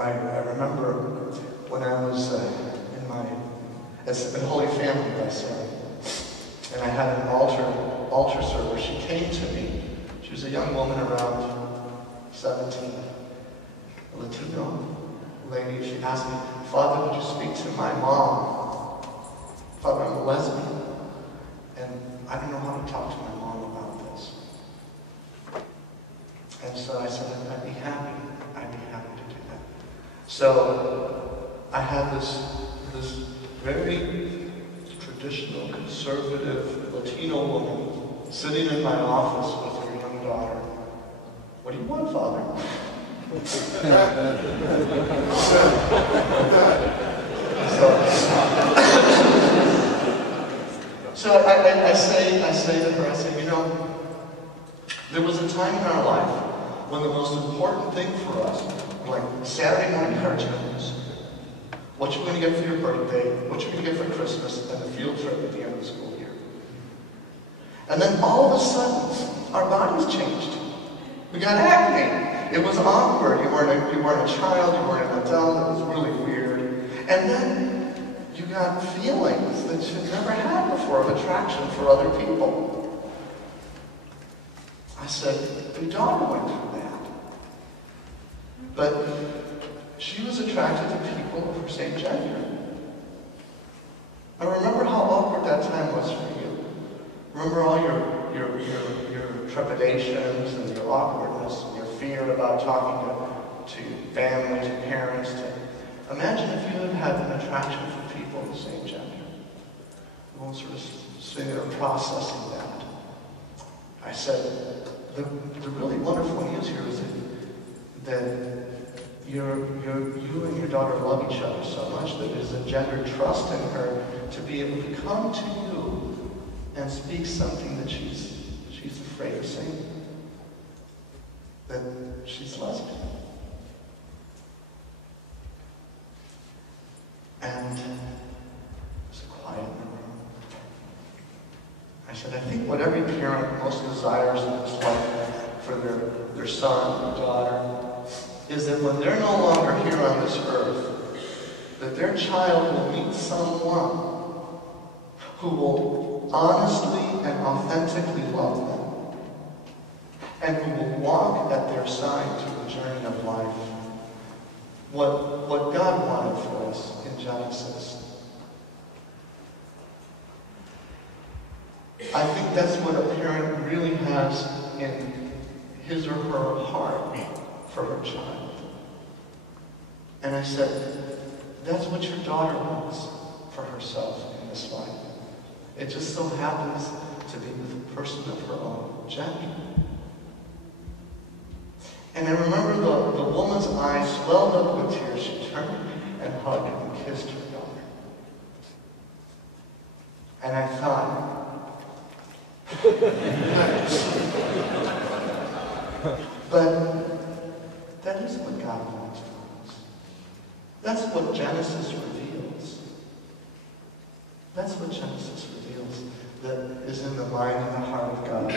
I remember when I was in Holy Family, and I had an altar server. She came to me. She was a young woman around 17, a Latino lady. She asked me, "Father, would you speak to my mom? Father, I'm a lesbian, and I don't know how to talk to my mom about this." And so I said, I'd be happy to do that. So I had this very traditional, conservative Latino woman sitting in my office with her young daughter. "What do you want, Father?" So I say to her, there was a time in our life when the most important thing for us, like Saturday night encouragements, what you're going to get for your birthday, what you're going to get for Christmas, and the field trip at the end of the school year. And then all of a sudden, our bodies changed. We got acne. It was awkward. You weren't a child, you weren't an adult, it was really weird. And then you got feelings that you'd never had before of attraction for other people. I said, your daughter went through that. But she was attracted to people of her same gender. I remember how awkward that time was for you. Remember all your trepidations and your awkwardness and your fear about talking to family, to parents. Imagine if you had had an attraction for people of the same gender. We won't sort of sitting there processing that. I said, the really wonderful news here is that you and your daughter love each other so much that there's a gender trust in her to be able to come to you and speak something that she's afraid of saying, that she's lesbian. And there's a quiet in the room. I said, I think what every parent most desires in this life for their son or daughter is that when they're no longer here on this earth, that their child will meet someone who will honestly and authentically love them, and who will walk at their side through the journey of life. What God wanted for us in Genesis. I think that's what a parent really has in his or her heart for her child. And I said, that's what your daughter wants for herself in this life. It just so happens to be with a person of her own gender. And I remember the woman's eyes swelled up with tears. She turned and hugged and kissed her daughter. And I thought, but that is what God wants for us. That's what Genesis reveals. That's what Genesis reveals, that is in the mind and the heart of God.